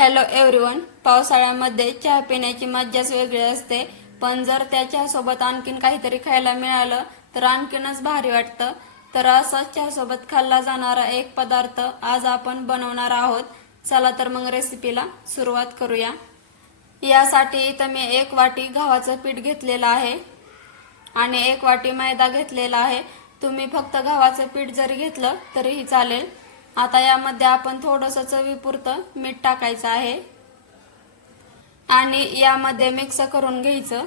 Hello everyone पावसाळ्यामध्ये चहा पिण्याची मज्जाच वेगळी असते. पण जर त्या चहासोबत आणखीन काहीतरी खायला मिळालं तर आणखीनच भारी वाटतं. तर असाच चहासोबत खाल्ला जाणारा एक पदार्थ आज आपण बनवणार आहोत. चला तर मग रेसिपीला सुरुवात करूया. यासाठी इथं मी एक वाटी गव्हाचं पीठ घेतलेलं आहे आणि एक वाटी मैदा घेतलेला आहे. तुम्ही फक्त गव्हाचं पीठ जरी घेतलं तरीही चालेल. आता यामध्ये आपण थोडंसं चवीपुरतं मीठ टाकायचं आहे. आणि यामध्ये मिक्स करून घ्यायचं.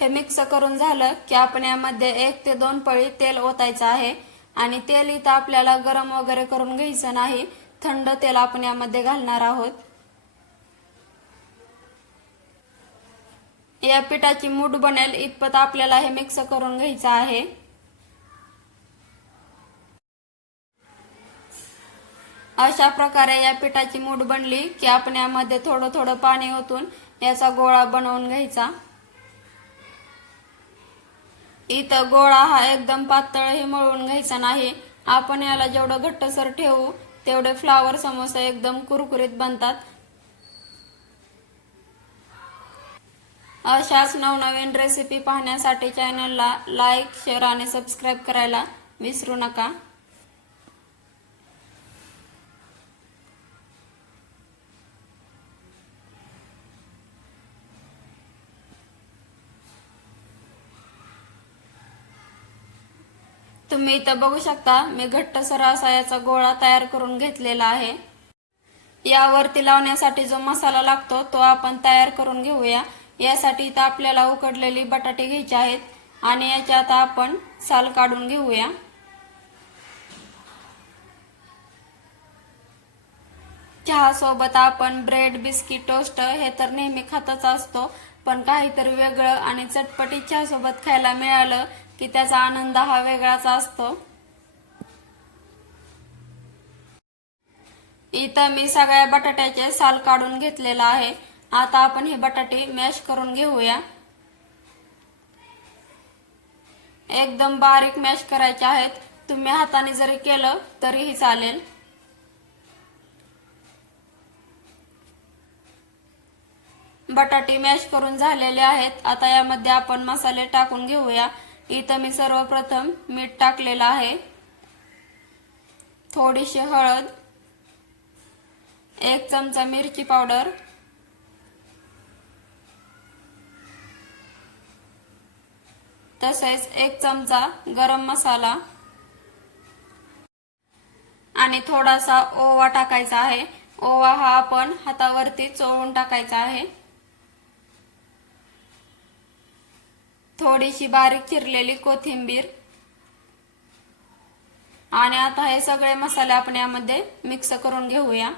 हे मिक्स करून झालं की आपण यामध्ये एक ते दोन पळी तेल ओतायचं आहे. आणि तेल इथं आपल्याला गरम वगैरे करून घ्यायचं नाही. थंड तेल आपण यामध्ये घालणार आहोत. या पिठाची मूठ बनेल इतपत आपल्याला हे मिक्स करून घ्यायचं आहे. अशा प्रकारे या पिठाची मूठ बनली की आपण यामध्ये थोडं थोडं पाणी ओतून याचा गोळा बनवून घ्यायचा. इथं गोळा हा एकदम पातळही मळून घ्यायचा नाही. आपण याला जेवढं घट्टसर ठेवू तेवढे फ्लावर समोसे एकदम कुरकुरीत बनतात. अशाच नवनवीन रेसिपी पाहण्यासाठी चॅनलला लाईक शेअर आणि सबस्क्राईब करायला विसरू नका. तुम्ही इथं बघू शकता मी घट्टसर असा याचा गोळा तयार करून घेतलेला आहे. यावरती लावण्यासाठी जो मसाला लागतो तो आपण तयार करून घेऊया. यासाठी इथं आपल्याला उकडलेली बटाटे घ्यायचे आहेत आणि याच्यात आता आपण साल काढून घेऊया. चहा सोबत आपण ब्रेड बिस्किट टोस्ट हे तर नेहमी खातच असतो पण काहीतरी वेगळं आणि चटपटी चहा सोबत खायला मिळालं की त्याचा आनंद हा वेगळाच असतो. इथं मी सगळ्या बटाट्याचे साल काढून घेतलेला आहे. आता आपण हे बटाटे मॅश करून घेऊया. एकदम बारीक मॅश करायचे आहेत. तुम्ही हाताने जरी केलं तरीही चालेल. बटाटे मॅश करून झालेले आहेत. आता यामध्ये आपण मसाले टाकून घेऊया. इथं मी सर्वप्रथम मीठ टाकलेलं आहे. थोडीशी हळद एक चमचा मिरची पावडर तसेच एक चमचा गरम मसाला आणि थोडासा ओवा टाकायचा आहे. ओवा हा आपण हातावरती चोळून टाकायचा आहे. थोडीशी बारीक चिरलेली कोथिंबीर. आणि आता हे सगळे मसाले आपण यामध्ये मिक्स करून घेऊया.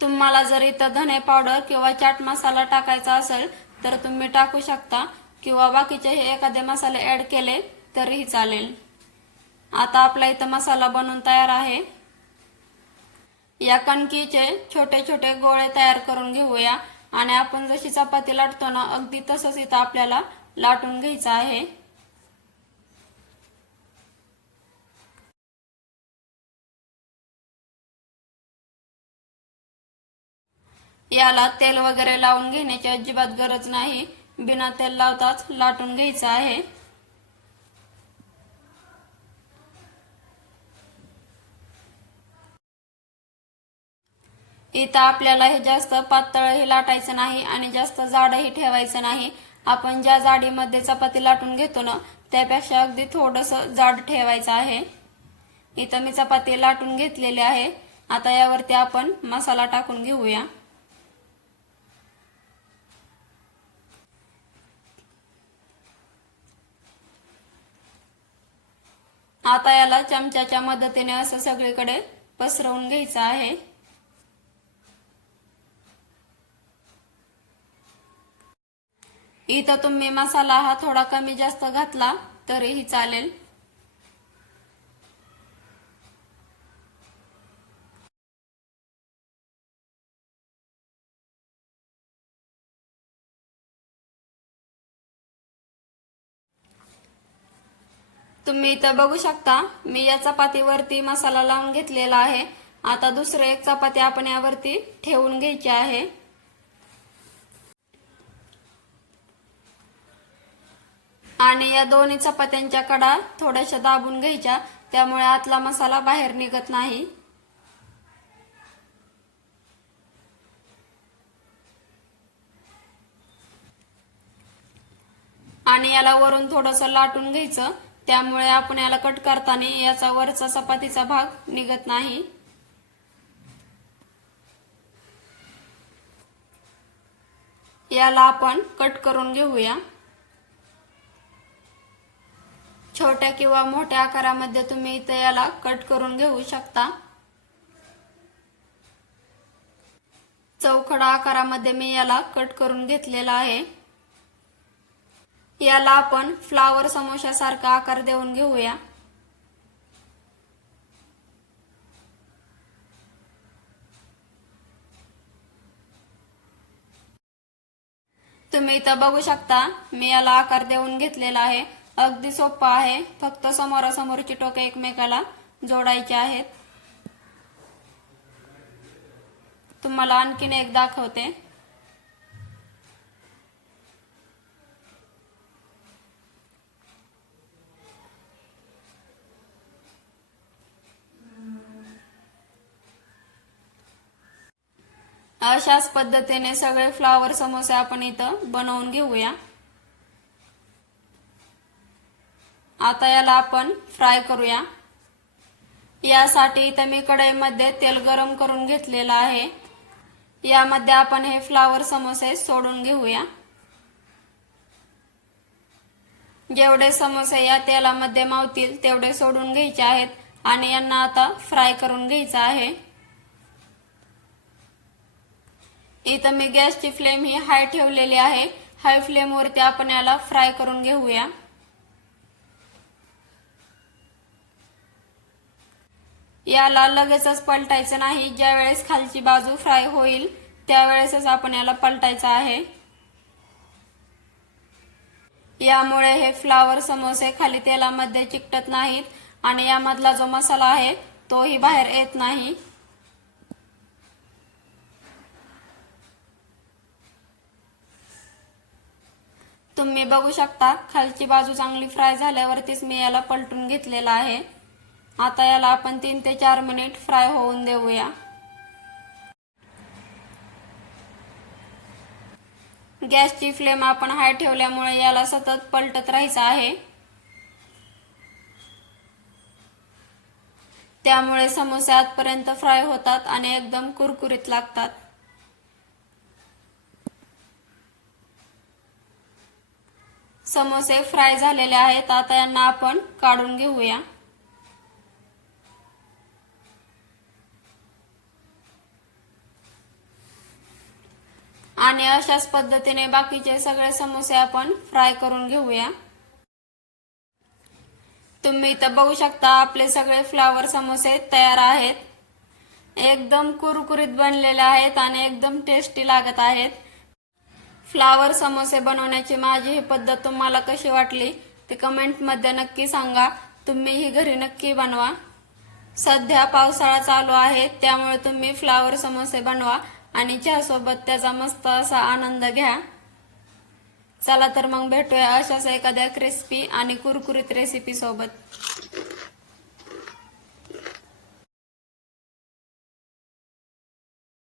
तुम्हाला जर इथं धने पावडर किंवा चाट मसाला टाकायचा असेल तर तुम्ही टाकू शकता. किंवा बाकीचे हे एखादे मसाले ऍड केले तरीही चालेल. आता आपला इथं मसाला बनवून तयार आहे. या कणकीचे छोटे छोटे गोळे तयार करून घेऊया. आणि आपण जशी चपाती लाटतो ना अगदी तसंच इथं आपल्याला लाटून घ्यायचं आहे. याला तेल वगैरे लावून घेण्याची अजिबात गरज नाही. बिना तेल लावताच लाटून घ्यायचं आहे. इथं आपल्याला हे जास्त पातळही लाटायचं नाही आणि जास्त जाडही ठेवायचं नाही. आपण ज्या जाडीमध्ये चपाती लाटून घेतो ना त्यापेक्षा अगदी थोडस जाड ठेवायचं आहे. इथं मी चपाती लाटून घेतलेली आहे. आता यावरती आपण मसाला टाकून घेऊया. आता याला चमच्याच्या मदतीने असं सगळीकडे पसरवून घ्यायचं आहे. इथं तुम्ही मसाला हा थोडा कमी जास्त घातला तरीही चालेल. तुम्ही इथं बघू शकता मी या चपातीवरती मसाला लावून घेतलेला आहे. आता दुसरं एक चपाती आपण यावरती ठेवून घ्यायची आहे. आणि या दोन्ही चपात्यांच्या कडा थोड्याशा दाबून घ्यायच्या. त्यामुळे आतला मसाला बाहेर निघत नाही. आणि याला वरून थोडस लाटून घ्यायचं. त्यामुळे आपण याला कट करताना याचा वरचा चपातीचा भाग निघत नाही. याला आपण कट करून घेऊया. छोट्या किंवा मोठ्या आकारामध्ये तुम्ही इथे याला कट करून घेऊ शकता. चौखडा आकारामध्ये मी याला कट करून घेतलेला आहे. याला आपण फ्लावर समोशासारखा आकार देऊन घेऊया. तुम्ही इथं बघू शकता मी याला आकार देऊन घेतलेला आहे. अगदी सोपा आहे. फक्त समोरासमोरची टोके एकमेकाला जोडायची आहेत. तुम्हाला आणखीन एक दाखवते. अशाच पद्धतीने सगळे फ्लावर समोसे आपण इथं बनवून घेऊया. आता याला आपण फ्राय करूया. यासाठी इथं मी कढईमध्ये तेल गरम करून घेतलेलं आहे. यामध्ये आपण हे फ्लावर समोसे सोडून घेऊया. जेवढे समोसे या तेलामध्ये मावतील तेवढे सोडून घ्यायचे आहेत आणि यांना आता फ्राय करून घ्यायचं आहे. इथं मी गॅसची फ्लेम ही हाय ठेवलेली आहे. हाय फ्लेमवरती आपण याला फ्राय करून घेऊया. याला लगेचच पलटायचं नाही. ज्या वेळेस खालची बाजू फ्राय होईल त्यावेळेसच आपण याला पलटायचं आहे. यामुळे हे फ्लावर समोसे खाली तेलामध्ये चिकटत नाहीत आणि यामधला जो मसाला आहे तोही बाहेर येत नाही. तुम्ही बघू शकता खालची बाजू चांगली फ्राय झाल्यावरतीच मी याला पलटून घेतलेला आहे. आता याला आपण तीन ते चार मिनिट फ्राय होऊन देऊया. गॅसची फ्लेम आपण हाय ठेवल्यामुळे याला सतत पलटत राहायचं आहे. त्यामुळे समोसे आतपर्यंत फ्राय होतात आणि एकदम कुरकुरीत लागतात. समोसे फ्राय झालेले आहेत आता यांना आपण काढून घेऊया. आणि अशाच पद्धतीने बाकीचे सगळे समोसे आपण फ्राय करून घेऊया. तुम्ही इथं बघू शकता आपले सगळे फ्लावर समोसे तयार आहेत. एकदम कुरकुरीत बनलेले आहेत आणि एकदम टेस्टी लागत आहेत. फ्लावर समोसे बनवण्याची माझी ही पद्धत तुम्हाला कशी वाटली ते कमेंटमध्ये नक्की सांगा. तुम्ही ही घरी नक्की बनवा. सध्या पावसाळा चालू आहे त्यामुळे तुम्ही फ्लावर समोसे बनवा. आणि चहासोबत त्याचा मस्त असा आनंद घ्या. चला तर मग भेटूया अशाच एखाद्या क्रिस्पी आणि कुरकुरीत रेसिपी सोबत.